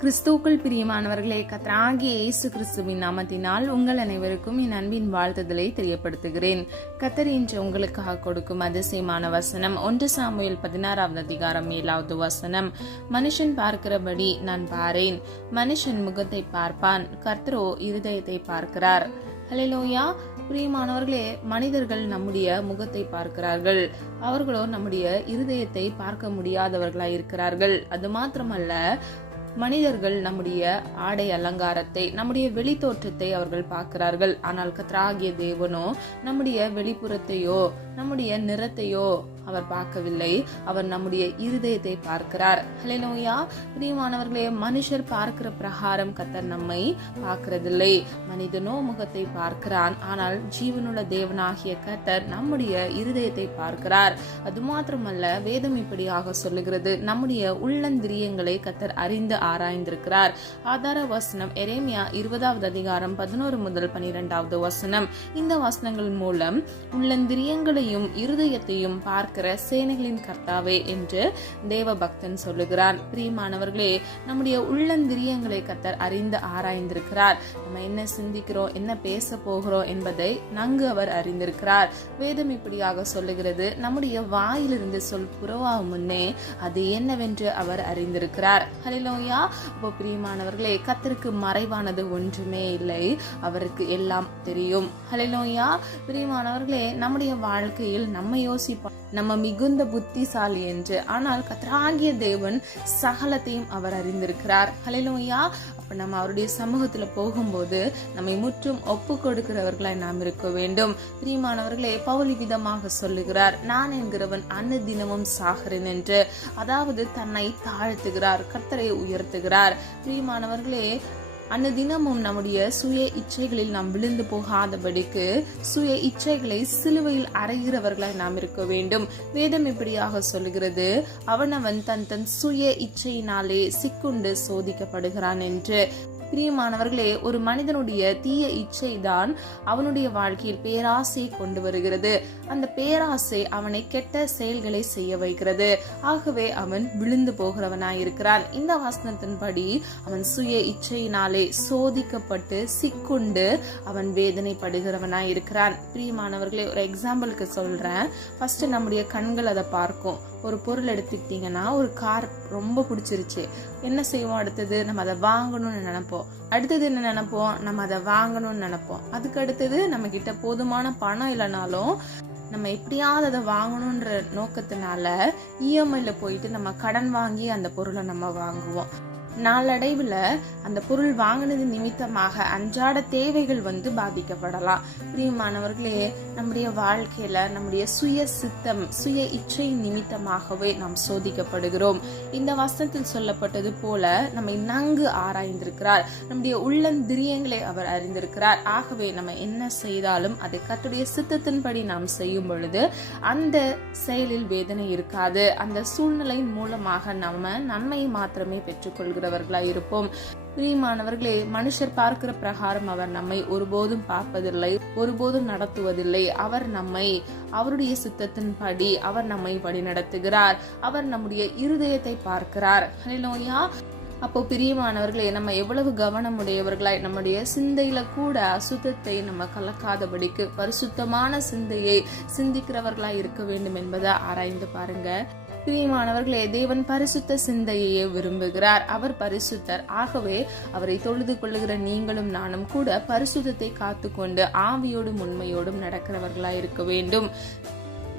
கிறிஸ்துவுக்குள் பிரியமானவர்களே, கர்த்தராகிய இயேசு கிறிஸ்துவின் நாமத்தினால் உங்கள் அனைவருக்கும் என் அன்பின் வாழ்த்துதலை தெரியப்படுத்துகிறேன். கர்த்தர் இன்று உங்களுக்காக கொடுக்கும் அதிசயமான வசனம் 1 சாமுவேல் 16வது அதிகாரம் 7வது வசனம். மனுஷன் பார்க்கிறபடி நான் பாரேன், மனுஷன் முகத்தை பார்ப்பான், கர்த்தரோ இருதயத்தை பார்க்கிறார். ஹல்லேலூயா. பிரியமானவர்களே, மனிதர்கள் நம்முடைய முகத்தை பார்க்கிறார்கள், அவர்களோ நம்முடைய இருதயத்தை பார்க்க முடியாதவர்களாய் இருக்கிறார்கள். அது மாத்திரமல்ல, மனிதர்கள் நம்முடைய ஆடை அலங்காரத்தை, நம்முடைய வெளி தோற்றத்தை அவர்கள் பார்க்கிறார்கள். ஆனால் கர்த்தராகிய தேவனோ நம்முடைய வெளிப்புறத்தையோ நம்முடைய நிறத்தையோ அவர் பார்க்கவில்லை. அவர் நம்முடைய இருதயத்தை பார்க்கிறார். ஹல்லேலூயா. பிரியமானவர்களே, மனுஷர் பார்க்கிற பிரகாரம் கர்த்தர் நம்மை பார்க்கிறதில்லை. மனிதனோ முகத்தை பார்க்கிறான், ஆனால் ஜீவனுள்ள தேவனாகிய கர்த்தர் நம்முடைய இருதயத்தை பார்க்கிறார். அது மாத்திரமல்ல, வேதம் இப்படியாக சொல்லுகிறது, நம்முடைய உள்ளந்திரியங்களை கர்த்தர் அறிந்து ஆராய்ந்திருக்கிறார். ஆதார வசனம் எரேமியா 20வது அதிகாரம் 11 முதல் 12வது வசனம். இந்த வசனங்கள் மூலம் உள்ளந்திரியங்களையும் இருதயத்தையும் பார்க்கிற சேனைகளின் கர்த்தாவே என்று தேவ பக்தன் சொல்லுகிறான். பிரியமானவர்களே, நம்முடைய உள்ளந்திரியங்களை கர்த்தர் அறிந்து ஆராய்ந்திருக்கிறார். நம்ம என்ன சிந்திக்கிறோம், என்ன பேச போகிறோம் என்பதை நன்கு அவர் அறிந்திருக்கிறார். வேதம் இப்படியாக சொல்லுகிறது, நம்முடைய வாயிலிருந்து சொல் புறவாகும் முன்னே அது என்னவென்று அவர் அறிந்திருக்கிறார். ஹல்லேலூயா. அப்போ பிரியமானவர்களே, கர்த்தருக்கு மறைவானது ஒன்றுமே இல்லை, அவருக்கு எல்லாம் தெரியும். ஹல்லேலூயா. பிரியமானவர்களே, நம்முடைய வாழ்க்கையில் நம்ம யோசிப்போம், நம்ம மிகுந்த புத்திசாலி என்று. ஆனால் கர்த்தராகிய தேவன் சகலத்தையும் அவர் அறிந்திருக்கிறார். ஹல்லேலூயா. அப்ப நம்ம அவருடைய சமூகத்துல போகும்போது நம்மை முற்றும் ஒப்பு கொடுக்கிறவர்களாய் நாம் இருக்க வேண்டும். பிரியமானவர்களே, பவுல் விதமாக சொல்லுகிறார், நான் என்கிறவன் அனுதினமும் சாகிறேன் என்று. அதாவது தன்னை தாழ்த்துகிறார், கர்த்தரை உயர்த்துகிறார். பிரியமானவர்களே, அன்னதினமும் நம்முடைய சுய இச்சைகளில் நாம் விழுந்து போகாதபடிக்கு சுய இச்சைகளை சிலுவையில் அறைகிறவர்களாய் நாம் இருக்க வேண்டும். வேதம் இப்படியாக சொல்லுகிறது, அவனவன் தன் சுய இச்சையினாலே சிக்குண்டு சோதிக்கப்படுகிறான் என்று. பிரியமானவர்களே, ஒரு மனிதனுடைய தீய இச்சை தான் அவனுடைய வாழ்க்கையில் பேராசையை கொண்டு வருகிறது. அந்த பேராசை அவனை கெட்ட செயல்களை செய்ய வைக்கிறது. ஆகவே அவன் விழுந்து போகிறவனாயிருக்கிறான். இந்த வசனத்தின்படி அவன் சுய இச்சையினாலே சோதிக்கப்பட்டு சிக்குண்டு அவன் வேதனைப்படுகிறவனாயிருக்கிறான். பிரியமானவர்களே, ஒரு எக்ஸாம்பிளுக்கு சொல்றேன். ஃபர்ஸ்ட் நம்முடைய கண்கள் அதை பார்க்கும். ஒரு பொருள் எடுத்துக்கிட்டீங்கன்னா, ஒரு கார் ரொம்ப பிடிச்சிருச்சு, என்ன செய்வோம்? அடுத்தது நம்ம அதை வாங்கணும்னு நினைப்போம். அடுத்தது என்ன நினைப்போம்? நம்ம அதை வாங்கணும்னு நினைப்போம். அதுக்கு அடுத்தது நம்ம கிட்ட போதுமான பணம் இல்லைனாலும் நம்ம எப்படியாவது அதை வாங்கணுன்ற நோக்கத்தினால இஎம்ஐல போயிட்டு நம்ம கடன் வாங்கி அந்த பொருளை நம்ம வாங்குவோம். நாளடைவில் அந்த பொருள் வாங்கினது நிமித்தமாக அன்றாட தேவைகள் பாதிக்கப்படலாம். பிரியமானவர்களே, நம்முடைய வாழ்க்கையில நம்முடைய சுய சித்தம், சுய இச்சை நிமித்தமாகவே நாம் சோதிக்கப்படுகிறோம். இந்த வசனத்தில் சொல்லப்பட்டது போல நம்மை நன்கு ஆராய்ந்திருக்கிறார், நம்முடைய உள்ளந்திரியங்களை அவர் அறிந்திருக்கிறார். ஆகவே நம்ம என்ன செய்தாலும் அதை கர்த்தருடைய சித்தத்தின்படி நாம் செய்யும் பொழுது அந்த செயலில் வேதனை இருக்காது. அந்த சூழ்நிலையின் மூலமாக நம்ம நன்மையை மாத்திரமே பெற்றுக்கொள்கிறோம் இருப்போம். பிரியமானவர்களே, மனுஷர் பார்க்கிற பிரகாரம் அவர் நம்மை ஒருபோதும் பார்ப்பதில்லை, ஒருபோதும் நடத்துவதில்லை. அவர் நம்மை அவருடைய சித்தத்தின்படி அவர் நம்மை வழி நடத்துகிறார். அவர் நம்முடைய இருதயத்தை பார்க்கிறார். ஹல்லேலூயா. அப்போ பிரியமானவர்களே, நம்ம எவ்வளவு கவனமுடையவர்களாய் நம்முடைய சிந்தையில கூட அசுத்தத்தை நம்ம கலக்காதபடிக்கு பரிசுத்தமான சிந்தையை சிந்திக்கிறவர்களாய் இருக்க வேண்டும் என்பதை ஆராய்ந்து பாருங்க. பிரியமானவர்களே, தேவன் பரிசுத்த சிந்தையே விரும்புகிறார். அவர் பரிசுத்தர். ஆகவே அவரை தொழுது கொள்ளுகிற நீங்களும் நானும் கூட பரிசுத்தத்தை காத்துக்கொண்டு ஆவியோடும் உண்மையோடும் நடக்கிறவர்களாய் இருக்க வேண்டும்.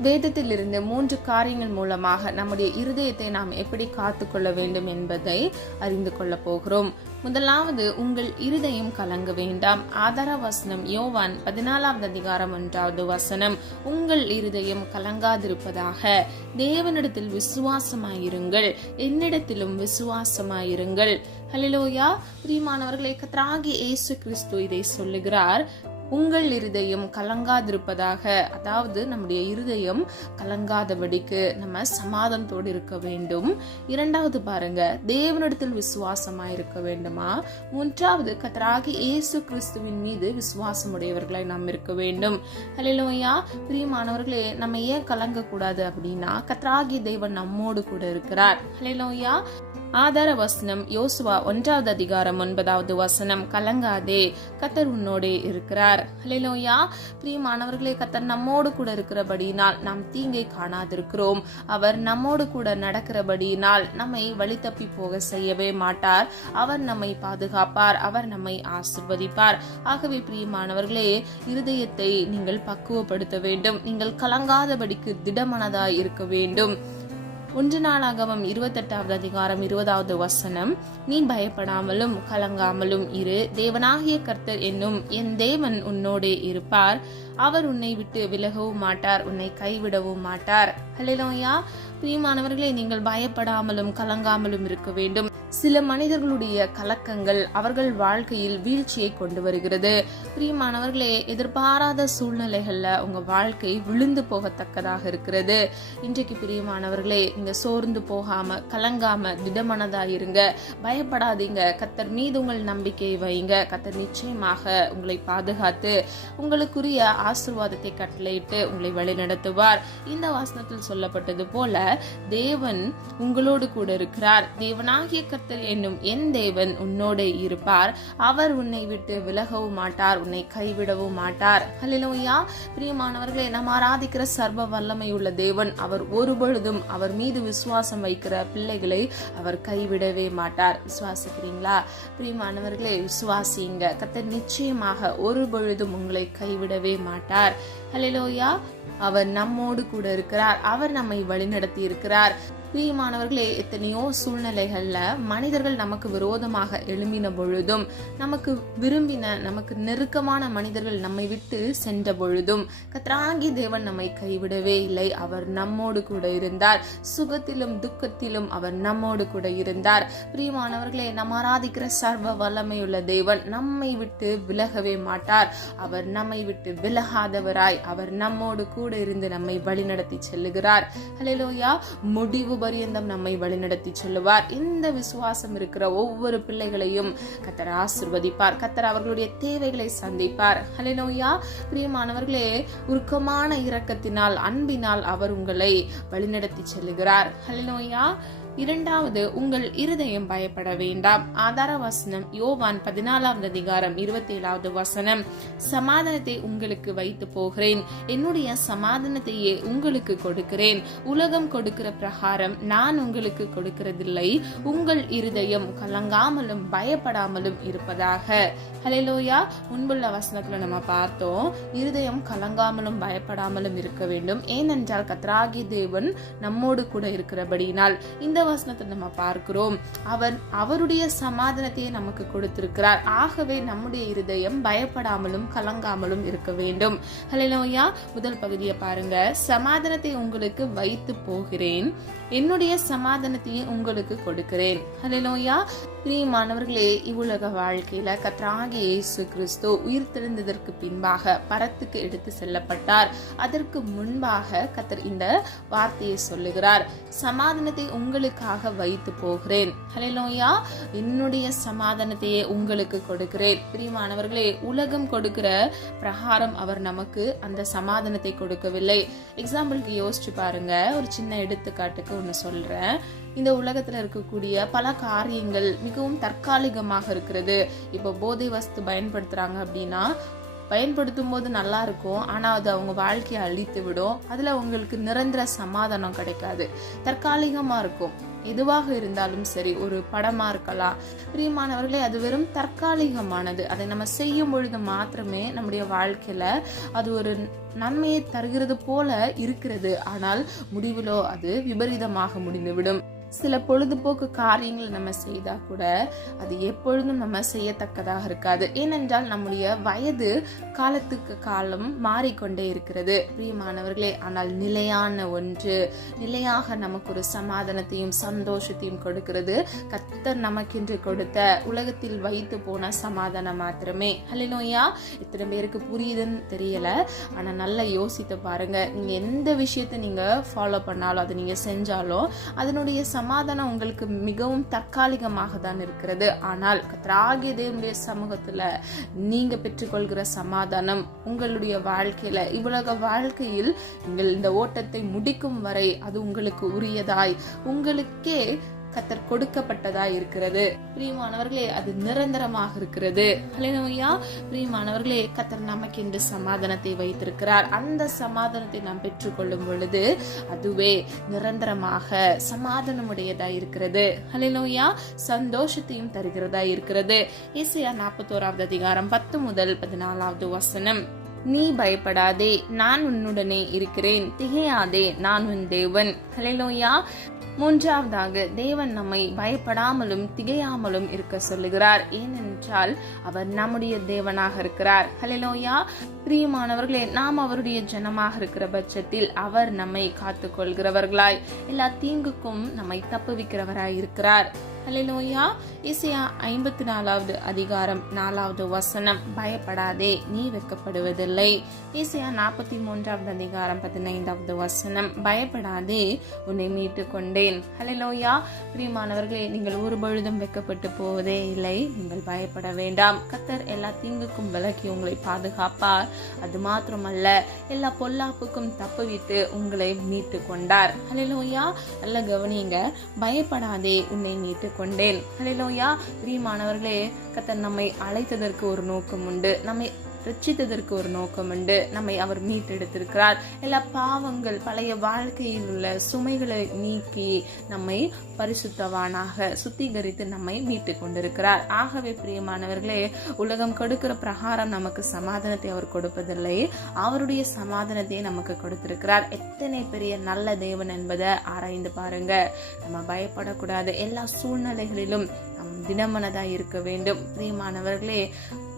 வேதத்தில் இருந்து 3 காரியங்கள் மூலமாக நம்முடைய இருதயத்தை நாம் எப்படி காத்துக்கொள்ள வேண்டும் என்பதை அறிந்து கொள்ள போகிறோம். முதலாவது, உங்கள் இருதயம் கலங்க வேண்டாம். ஆதார வசனம் யோவான் 14வது அதிகாரம் 1வது வசனம். உங்கள் இருதயம் கலங்காதிருப்பதாக, தேவனிடத்தில் விசுவாசமாயிருங்கள், என்னிடத்திலும் விசுவாசமாயிருங்கள். ஹல்லேலூயா. பிரியமானவர்களே, கர்த்தராகிய இயேசு கிறிஸ்து இதை சொல்லுகிறார், உங்கள் இருதயம் கலங்காதிருப்பதாக. அதாவது நம்முடைய இருதயம் கலங்காதபடிக்கு நம்ம சமாதானத்தோடு இருக்க வேண்டும். இரண்டாவது பாருங்க, தேவனிடத்தில் விசுவாசமாய் இருக்க வேண்டுமா. மூன்றாவது, கர்த்தராகிய இயேசு கிறிஸ்துவின் மீது விசுவாசம் உடையவர்களாய் நாம் இருக்க வேண்டும். ஹல்லேலூயா. பிரியமானவர்களே, நம்ம ஏன் கலங்க கூடாது அப்படின்னா, கர்த்தராகிய தேவன் நம்மோடு கூட இருக்கிறார். ஹல்லேலூயா. ஆதார வசனம் யோசுவா 1வது அதிகாரம் 9வது வசனம், கலங்காதே, கர்த்தர் உன்னோடே இருக்கிறார். ஹல்லேலூயா. பிரியமானவர்களே, கர்த்தர் நம்மோடு கூட இருக்கிறபடியினால் நாம் தீங்கை காணாதிருக்கிறோம். அவர் நம்மோடு கூட நடக்கிறபடியினால் நம்மை வழி தப்பி போக செய்யவே மாட்டார். அவர் நம்மை பாதுகாப்பார், அவர் நம்மை ஆசீர்வதிப்பார். ஆகவே பிரியமானவர்களே, இருதயத்தை நீங்கள் பக்குவப்படுத்த வேண்டும். நீங்கள் கலங்காதபடிக்கு திடமனதாய் இருக்க வேண்டும். 1 நாளாகமம் 28வது அதிகாரம் 20வது வசனம், நீ பயப்படாமலும் கலங்காமலும் இரு, தேவனாகிய கர்த்தர் என்னும் என் தேவன் உன்னோடே இருப்பார். அவர் உன்னை விட்டு விலகவும் மாட்டார், உன்னை கைவிடவும் மாட்டார். ஹல்லேலூயா. பிரியமானவர்களே, நீங்கள் பயப்படாமலும் கலங்காமலும் இருக்க வேண்டும். சில மனிதர்களுடைய கலக்கங்கள் அவர்கள் வாழ்க்கையில் வீழ்ச்சியை கொண்டு வருகிறது. பிரியமானவர்களே, எதிர்பாராத சூழ்நிலைகள்ல உங்க வாழ்க்கை விழுந்து போகத்தக்கதாக இருக்கிறது. இன்றைக்கு பிரியமானவர்களே, நீங்க சோர்ந்து போகாம கலங்காம திடமனதா இருங்க. பயப்படாதீங்க. கர்த்தர் மீது உங்கள் நம்பிக்கையை வைங்க. கர்த்தர் நிச்சயமாக உங்களை பாதுகாத்து உங்களுக்குரிய ஆசீர்வாதத்தை கட்டளையிட்டு உங்களை வழிநடத்துவார். இந்த வசனத்தில் சொல்லப்பட்டது போல தேவன் உங்களோடு கூட இருக்கிறார். தேவனாகிய கர்த்தர் என்னும் என் தேவன் உன்னோட இருப்பார். அவர் உன்னை விட்டு விலகவும் மாட்டார், உன்னை கைவிடவும் மாட்டார். ஹல்லேலூயா. பிரியமானவர்களே, நாம் ஆராதிக்கிற சர்வ வல்லமை உள்ள தேவன். அவர் ஒருபொழுதும் அவர் மீது விசுவாசம் வைக்கிற பிள்ளைகளை அவர் கைவிடவே மாட்டார். விசுவாசிக்கிறீங்களா? பிரியமானவர்களே, விசுவாசிங்க. கர்த்தர் நிச்சயமாக ஒரு பொழுதும் உங்களை கைவிடவே மாட்டார். ஹல்லேலூயா. அவர் நம்மோடு கூட இருக்கிறார். அவர் நம்மை வழிநடத்தி இருக்கிறார். பிரியமானவர்களே, எத்தனையோ சூழ்நிலைகள்ல மனிதர்கள் நமக்கு விரோதமாக எழும்பின பொழுதும், நமக்கு விரும்பின நமக்கு நெருக்கமான மனிதர்கள் நம்மை விட்டு சென்ற பொழுதும் கர்த்தராகிய தேவன் நம்மை கைவிடவே இல்லை. அவர் நம்மோடு கூட இருந்தார். சுகத்திலும் துக்கத்திலும் அவர் நம்மோடு கூட இருந்தார். பிரியமானவர்களே, நாம் ஆராதிக்கிற சர்வ வல்லமையுள்ள தேவன் நம்மை விட்டு விலகவே மாட்டார். அவர் நம்மை விட்டு விலகாதவராய் அவர் நம்மோடு கூட இருந்து நம்மை வழிநடத்தி செல்லுகிறார். ஹல்லேலூயா. முடிவு பரியந்தம் நம்மை வழிநடத்தி சொல்லுவார். இந்த விசுவாசம் இருக்கிற ஒவ்வொரு பிள்ளைகளையும் கர்த்தர் ஆசீர்வதிப்பார். கர்த்தர் அவர்களுடைய தேவைகளை சந்திப்பார். ஹல்லேலூயா. பிரியமானவர்களே, உருக்கமான இரக்கத்தினால் அன்பினால் அவர் உங்களை வழிநடத்தி செல்லுகிறார். ஹல்லேலூயா. 2வது, உங்கள் இருதயம் பயப்பட வேண்டாம். ஆதார வசனம் யோவான் 14வது அதிகாரம் 27வது வசனம், சமாதானத்தை உங்களுக்கு வைத்து போகிறேன், என்னுடைய சமாதானத்தையே உங்களுக்கு கொடுக்கிறேன். உலகம் கொடுக்கிற பிரகாரம் நான் உங்களுக்கு கொடுக்கிறதில்லை. உங்கள் இருதயம் கலங்காமலும் பயப்படாமலும் இருப்பதாக. ஹல்லேலூயா. முன்புள்ள வசனத்துல நம்ம பார்த்தோம், இருதயம் கலங்காமலும் பயப்படாமலும் இருக்க வேண்டும். ஏனென்றால் கர்த்தராகிய தேவன் நம்மோடு கூட இருக்கிறபடியினால். இந்த வசனத்தை நம்ம பார்க்கிறோம், அவர் அவருடைய சமாதானத்தையே நமக்கு கொடுத்திருக்கிறார். ஆகவே நம்முடைய இருதயம் பயப்படாமலும் கலங்காமலும் இருக்க வேண்டும். ஹல்லேலூயா. முதல் பகுதியை பாருங்க, சமாதானத்தை உங்களுக்கு வைத்து போகிறேன், என்னுடைய சமாதானத்தையே உங்களுக்கு கொடுக்கிறேன். ஹல்லேலூயா. பிரியமானவர்களே, இவ்வுலக வாழ்க்கையில கர்த்தராகிய இயேசு கிறிஸ்து உயிர் தெழுந்ததற்கு பின்பாக பரத்துக்கு எடுத்து செல்லப்பட்டார். அதற்கு முன்பாக கர்த்தர் இந்த வார்த்தையை சொல்லுகிறார், சமாதானத்தை உங்களுக்காக வைத்து போகிறேன். ஹல்லேலூயா. என்னுடைய சமாதானத்தையே உங்களுக்கு கொடுக்கிறேன். பிரியமானவர்களே, உலகம் கொடுக்கிற பிரகாரம் அவர் நமக்கு அந்த சமாதானத்தை கொடுக்கவில்லை. எக்ஸாம்பிளுக்கு யோசிச்சு பாருங்க. ஒரு சின்ன எடுத்துக்காட்டுக்கு ஒன்று சொல்றேன். இந்த உலகத்துல இருக்கக்கூடிய பல காரியங்கள் மிகவும் தற்காலிகமாக இருக்கிறது. இப்போ போதை வஸ்து பயன்படுத்துறாங்க அப்படின்னா, பயன்படுத்தும் போது நல்லா இருக்கும், ஆனா அது அவங்க வாழ்க்கையை அழித்து விடும். அதுல உங்களுக்கு நிரந்தர சமாதானம் கிடைக்காது. தற்காலிகமா இருக்கும். எதுவாக இருந்தாலும் சரி, ஒரு படமா இருக்கலாம். பிரியமானவர்களே, அது வெறும் தற்காலிகமானது. அதை நம்ம செய்யும் பொழுது மாத்திரமே நம்முடைய வாழ்க்கையில அது ஒரு நன்மையை தருகிறது போல இருக்கிறது. ஆனால் முடிவிலோ அது விபரீதமாக முடிந்துவிடும். சில பொழுதுபோக்கு காரியங்களை நம்ம செய்தா கூட அது எப்பொழுதும் நம்ம செய்யத்தக்கதாக இருக்காது. ஏனென்றால் நம்முடைய வயது காலத்துக்கு காலம் மாறிக்கொண்டே இருக்கிறது. பிரியமானவர்களே, ஆனால் நிலையான ஒன்று, நிலையாக நமக்கு ஒரு சமாதானத்தையும் சந்தோஷத்தையும் கொடுக்கிறது கர்த்தர் நமக்கென்று கொடுத்த உலகத்தில் வைத்து போன சமாதானம் மாத்திரமே. ஹல்லேலூயா. இத்தனை பேருக்கு புரியுதுன்னு தெரியல, ஆனா நல்லா யோசித்து பாருங்க. நீங்க எந்த விஷயத்தை நீங்க ஃபாலோ பண்ணாலும், அதை நீங்க செஞ்சாலும் அதனுடைய சமாதானம் உங்களுக்கு மிகவும் தற்காலிகமாக தான் இருக்கிறது. ஆனால் கர்த்தராகிய தேவனுடைய சமூகத்துல நீங்க பெற்றுக்கொள்கிற சமாதானம் உங்களுடைய வாழ்க்கையில, இவ்வுலக வாழ்க்கையில் நீங்கள் இந்த ஓட்டத்தை முடிக்கும் வரை அது உங்களுக்கு உரியதாய், உங்களுக்கே கத்தர் கொடுக்கப்பட்டதா இருக்கிறது. பிரியமானவர்களே, அது நிரந்தரமாக இருக்கிறது. ஹல்லேலூயா. பிரியமானவர்களே, கத்தர் நமக்கு என்று சமாதானத்தை வைத்திருக்கிறார். அந்த சமாதானத்தை நாம் பெற்றுக்கொள்ளும் பொழுது அதுவே நிரந்தரமாக சமாதானமுடையதா இருக்கிறது. ஹல்லேலூயா. சந்தோஷத்தையும் தருகிறதா இருக்கிறது. ஏசாயா 41வது அதிகாரம் 10 முதல் 14வது வசனம். நீ பயப்படாதே, நான் உன்னுடனே இருக்கிறேன், திகையாதே, நான் உன் தேவன். ஹல்லேலூயா. மூன்றாவதாக, தேவன் நம்மை பயப்படாமலும் திகையாமலும் இருக்க சொல்லுகிறார். ஏனென்றால் அவர் நம்முடைய தேவனாக இருக்கிறார். ஹல்லேலூயா. பிரியமானவர்களே, நாம் அவருடைய ஜனமாக இருக்கிற பட்சத்தில் அவர் நம்மை காத்துக் கொள்கிறவர்களாய், எல்லா தீங்குக்கும் நம்மை தப்புவிக்கிறவராய் இருக்கிறார். ஹல்லேலூயா. ஏசாயா 54வது அதிகாரம் 4வது வசனம். பயப்படாதே, நீ வெட்கப்படுவதில்லை. ஏசாயா 43வது அதிகாரம் 15வது வசனம். பயப்படாதே, உன்னை மீட்டு கொண்டேன். ஹல்லேலூயா. பிரியமானவர்களே, நீங்கள் ஒரு பொழுதும் வெட்கப்பட்டு போவதே இல்லை. நீங்கள் பயப்பட வேண்டாம். கர்த்தர் எல்லா தீங்குக்கும் விலக்கி உங்களை பாதுகாப்பார். அது மாத்திரமல்ல, எல்லா பொல்லாப்புக்கும் தப்புவித்து உங்களை மீட்டு கொண்டார். ஹல்லேலூயா. நல்ல கவனிங்க. பயப்படாதே, உன்னை மீட்டு கொண்டேன். ஹல்லேலூயா. பிரியமானவர்களே, கர்த்தர் நம்மை அழைத்ததற்கு ஒரு நோக்கம் உண்டு. நம்மை ரட்சித்ததற்கு ஒரு நோக்கம் உண்டு. நம்மை அவர் மீட்டெடுத்திருக்கிறார். எல்லா பாவங்கள், பழைய வாழ்க்கையில் உள்ள சுமைகளை நீக்கி நம்மை பரிசுத்தவானாக சுத்திகரித்து நம்மை மீட்டு கொண்டிருக்கிறார். ஆகவே பிரியமானவர்களே, உலகம் கொடுக்கிற பிரகாரம் நமக்கு சமாதானத்தை அவர் கொடுப்பதில்லை. அவருடைய சமாதானத்தை நமக்கு கொடுத்திருக்கிறார். எத்தனை பெரிய நல்ல தேவன் என்பதை ஆராய்ந்து பாருங்க. நம்ம பயப்படக்கூடாது. எல்லா சூழ்நிலைகளிலும் நம் தினமனதா இருக்க வேண்டும். பிரியமானவர்களே,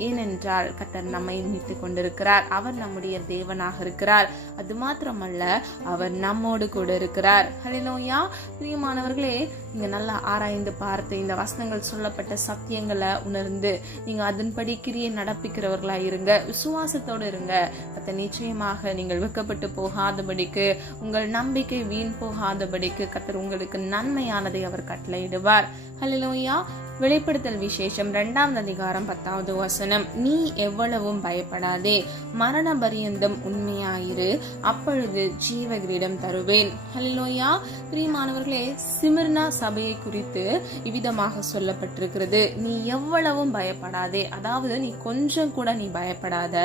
ஏனென்றால் கர்த்தர் நம்மை மீட்டு கொண்டிருக்கிறார். அவர் நம்முடைய தேவனாக இருக்கிறார். அது மாத்திரமல்ல, அவர் நம்மோடு கூட இருக்கிறார். ஹல்லேலூயா. பிரியமானவர்களே, நீங்க நல்லா ஆராய்ந்து பார்த்து இந்த வசனங்கள் சொல்லப்பட்ட சத்தியங்களை உணர்ந்து நீங்க அதன்படி கிரியை நடப்பிக்கிறவர்களா இருங்க. விசுவாசத்தோடு இருங்க. கர்த்தர் நிச்சயமாக நீங்கள் வெட்கப்பட்டு போகாதபடிக்கு, உங்கள் நம்பிக்கை வீண் போகாதபடிக்கு கர்த்தர் உங்களுக்கு நன்மையானதை அவர் கட்டளையிடுவார். ஹல்லேலூயா. வெளிப்படுத்தல் விசேஷம் 2வது அதிகாரம் 10வது வசனம். நீ எவ்வளவும் பயப்படாதே, மரண பரியந்தம் உண்மையாயிரு, அப்பொழுது ஜீவகிரீடம் தருவேன். ஹல்லேலூயா. பிரியமானவர்களே, சிமிர்னா சபையை குறித்து இவ்விதமாக சொல்லப்பட்டிருக்கிறது. நீ எவ்வளவும் பயப்படாதே, அதாவது நீ கொஞ்சம் கூட நீ பயப்படாத,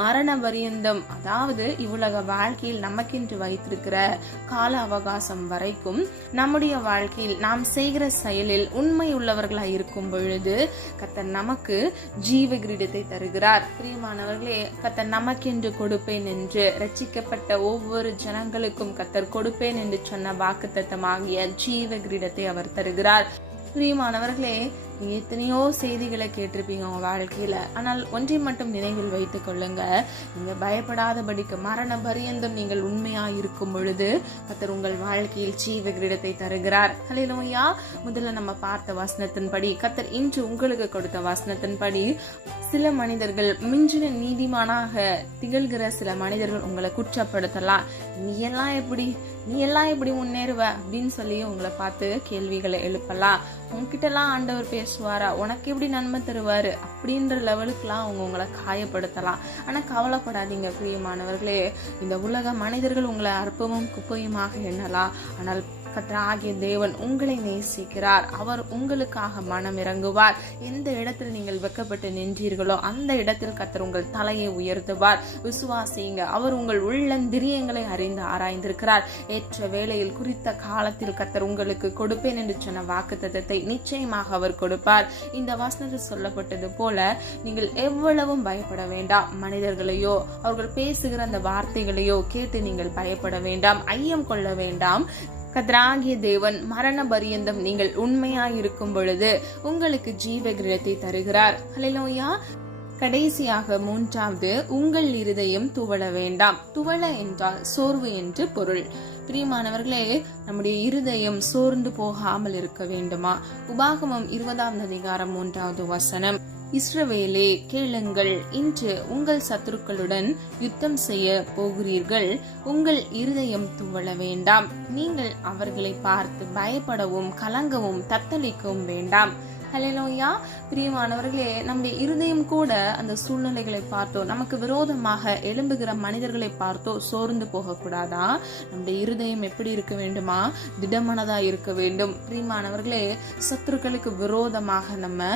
மரண பரியந்தம், அதாவது இவ்வுலக வாழ்க்கையில் நமக்கென்று வைத்திருக்கிற கால அவகாசம் வரைக்கும் நம்முடைய வாழ்க்கையில் நாம் செய்கிற செயலில் உண்மை உள்ளவர்களாய் இருக்கும் பொழுது கர்த்தர் நமக்கு ஜீவ கிரீடத்தை தருகிறார். பிரியமானவர்களே, கர்த்தர் நமக்கென்று கொடுப்பேன் என்று, ரட்சிக்கப்பட்ட ஒவ்வொரு ஜனங்களுக்கும் கர்த்தர் கொடுப்பேன் என்று சொன்ன வாக்குத்தத்தமாகிய ஜீவ கிரீடத்தை அவர் தருகிறார். பிரியமானவர்களே, நீங்க எத்தனையோ செய்திகளை கேட்டிருப்பீங்க உங்க வாழ்க்கையில. ஆனால் ஒன்றை மட்டும் நினைவில் வைத்துக் கொள்ளுங்க. நீங்க பயப்படாதபடிக்கு மரண பரியந்தம் நீங்கள் உண்மையா இருக்கும் பொழுது கர்த்தர் உங்கள் வாழ்க்கையில் ஜீவ கிரீடத்தை தருகிறார். ஹல்லேலூயா. முதல்ல நம்ம பார்த்த வசனத்தின்படி, கர்த்தர் இன்று உங்களுக்கு கொடுத்த வசனத்தின்படி, சில மனிதர்கள் மிஞ்சின நீதிமானாக திகழ்கிற சில மனிதர்கள் உங்களை குற்றப்படுத்தலாம். நீ எல்லாம் எப்படி முன்னேறுவ அப்படின்னு சொல்லி உங்களை பார்த்து கேள்விகளை எழுப்பலாம். உங்ககிட்டலாம் ஆண்டவர் பேசுவாரா, உனக்கு எப்படி நன்மை தருவாரு அப்படின்ற லெவலுக்குலாம் அவங்க உங்களை காயப்படுத்தலாம். ஆனா கவலைப்படாதீங்க பிரியமானவர்களே. இந்த உலக மனிதர்கள் உங்களை அற்பமும் குப்பையுமாக எண்ணலாம். ஆனால் கர்த்தராகிய தேவன் உங்களை நேசிக்கிறார். அவர் உங்களுக்காக மனம் இறங்குவார். எந்த இடத்தில் நீங்கள் வெட்கப்பட்டு நின்றீர்களோ அந்த இடத்தில் கர்த்தர் உங்கள் தலையை உயர்த்துவார். விசுவாசிங்க. அவர் உங்கள் உள்ளந்திரியங்களை அறிந்து ஆராய்ந்திருக்கிறார். ஏற்ற வேளையில் குறித்த காலத்தில் கர்த்தர் உங்களுக்கு கொடுப்பேன் என்று சொன்ன வாக்குத்தத்தத்தை நிச்சயமாக அவர் கொடுப்பார். இந்த வசனத்தில் சொல்லப்பட்டது போல நீங்கள் எவ்வளவும் பயப்பட வேண்டாம். மனிதர்களையோ அவர்கள் பேசுகிற அந்த வார்த்தைகளையோ கேட்டு நீங்கள் பயப்பட வேண்டாம், ஐயம் கொள்ள வேண்டாம். கர்த்தராகிய தேவன் மரண பரியந்தம் நீங்கள் உண்மையாயிருக்கும் பொழுது உங்களுக்கு ஜீவ கிரீடத்தை தருகிறார். ஹல்லேலூயா. கடைசியாக மூன்றாவது, உங்கள் இருதயம் துவள வேண்டாம். துவள என்றால் சோர்வு என்று பொருள். பிரியமானவர்களே, நம்முடைய இருதயம் சோர்ந்து போகாமல் இருக்க வேண்டுமா? உபாகமம் 20வது அதிகாரம் 3வது வசனம். இஸ்ரவேலே கேளுங்கள், இன்று உங்கள் சத்துருக்களுடன் யுத்தம் செய்ய போகிறீர்கள். உங்கள் இருதயம் துவள வேண்டாம். நீங்கள் அவர்களை பார்த்து பயப்படவும் கலங்கவும் தத்தளிக்கவும் வேண்டாம். ஹல்லேலூயா. பிரியமானவர்களே, நம்முடைய இருதயம் கூட அந்த சூழ்நிலைகளை பார்த்தோ, நமக்கு விரோதமாக எழும்புகிற மனிதர்களை பார்த்தோ சோர்ந்து போக கூடாதா? நம்முடைய இருதயம் எப்படி இருக்க வேண்டுமா? திடமனதா இருக்க வேண்டும். பிரியமானவர்களே, சத்துருக்களுக்கு விரோதமாக நம்ம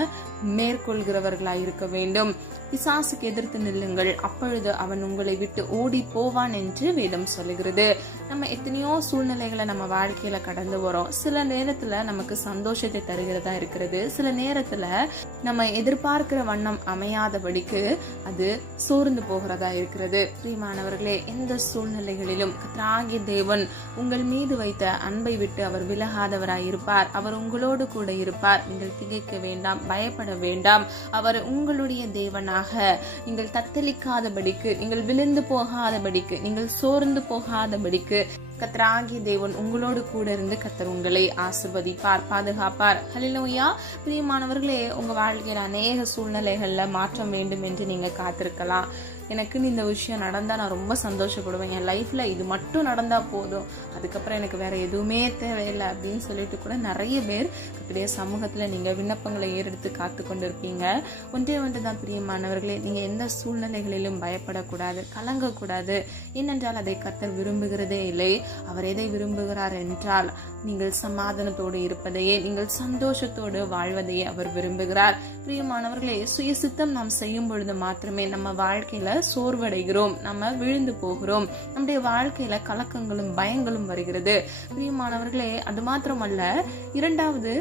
மேற்கொள்கிறவர்களா இருக்க வேண்டும். பிசாசுக்கு எதிர்த்து நில்லுங்கள், அப்பொழுது அவன் உங்களை விட்டு ஓடி போவான் என்று வேதம் சொல்லுகிறது. நம்ம எத்தனையோ சூழ்நிலைகளை நம்ம வாழ்க்கையில கடந்து வரோம். சில நேரத்துல நமக்கு சந்தோஷத்தை தருகிறதா இருக்கிறது, சில நேரத்துல நம்ம எதிர்பார்க்கிற வண்ணம் அமையாதபடிக்கு அது சோர்ந்து போகிறதா இருக்கிறது. பிரியமானவர்களே, எந்த சூழ்நிலைகளிலும் கர்த்தராகிய தேவன் உங்கள் மீது வைத்த அன்பை விட்டு அவர் விலகாதவராய் இருப்பார். அவர் உங்களோடு கூட இருப்பார். நீங்கள் திகைக்க வேண்டாம், பயப்பட வேண்டாம். அவர் உங்களுடைய தேவனாக, நீங்கள் தத்தளிக்காதபடிக்கு, நீங்கள் விழுந்து போகாதபடிக்கு, நீங்கள் சோர்ந்து போகாதபடிக்கு கர்த்தராகிய தேவன் உங்களோடு கூட இருந்து கர்த்தர் உங்களை ஆசீர்வதிப்பார், பாதுகாப்பார். ஹல்லேலூயா. பிரியமானவர்களே, உங்க வாழ்க்கையில அநேக சூழ்நிலைகள்ல மாற்றம் வேண்டும் என்று நீங்க காத்திருக்கலாம். எனக்குன்னு இந்த விஷயம் நடந்தா நான் ரொம்ப சந்தோஷப்படுவேன், என் லைஃப்ல இது மட்டும் நடந்தா போதும், அதுக்கப்புறம் எனக்கு வேற எதுவுமே தேவையில்லை அப்படின்னு சொல்லிட்டு கூட நிறைய பேர் கர்த்தருடைய சமூகத்துல நீங்க விண்ணப்பங்களை ஏறெடுத்து காத்து கொண்டு இருப்பீங்க. ஒன்றே ஒன்றுதான் பிரியமானவர்களே, நீங்க எந்த சூழ்நிலைகளிலும் பயப்படக்கூடாது, கலங்கக்கூடாது. ஏனென்றால் அதை கர்த்தர் விரும்புகிறதே இல்லை. அவர் எதை விரும்புகிறார் என்றால் நீங்கள் சமாதானத்தோடு இருப்பதையே, நீங்கள் சந்தோஷத்தோடு வாழ்வதையே அவர் விரும்புகிறார். பிரியமானவர்களே, சுய சித்தம் நாம் செய்யும் பொழுது மாத்திரமே நம்ம வாழ்க்கையில சோர்வடைகிறோம், நம்ம விழுந்து போகிறோம், நம்முடைய வாழ்க்கையில கலக்கங்களும் பயங்களும் வருகிறது. பிரியமானவர்களே, அது மாத்திரமல்ல, இரண்டாவது,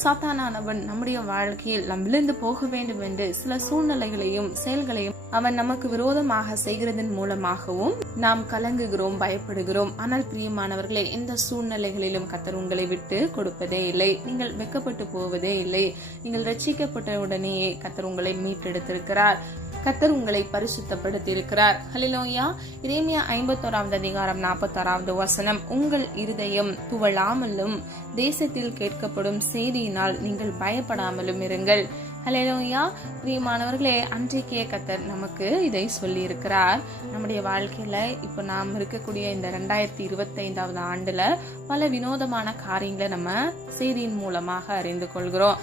சாத்தானானவன் நம்முடைய வாழ்க்கையில் நாம் விழுந்து போக வேண்டும் என்று சில சூழ்நிலைகளையும் செயல்களையும் அவன் நமக்கு விரோதமாக செய்கிறதன் மூலமாகவும் நாம் கலங்குகிறோம், பயப்படுகிறோம். ஆனால் பிரியமானவர்களே, எந்த சூழ்நிலைகளிலும் கர்த்தர் உங்களை விட்டு கொடுப்பதே இல்லை. நீங்கள் வெட்கப்பட்டு போவதே இல்லை. நீங்கள் ரட்சிக்கப்பட்ட உடனேயே கர்த்தர் உங்களை மீட்டெடுத்திருக்கிறார். கர்த்தர் உங்களை பரிசுத்தப்படுத்தி இருக்கிறார். ஹல்லேலூயா. எரேமியா 51 அதிகாரம் 46 வசனம், உங்கள் இருதயம் துவளாமலும் தேசத்தில் கேட்கப்படும் செய்தியினால் நீங்கள் பயப்படாமலும் இருங்கள். ஹல்லேலூயா. பிரியமானவர்களே, அன்றைக்கே கர்த்தர் நமக்கு இதை சொல்லி இருக்கிறார். நம்முடைய வாழ்க்கையில இப்ப நாம் இருக்கக்கூடிய இந்த 2025 ஆண்டுல பல வினோதமான காரியங்களை நம்ம செய்தியின் மூலமாக அறிந்து கொள்கிறோம்.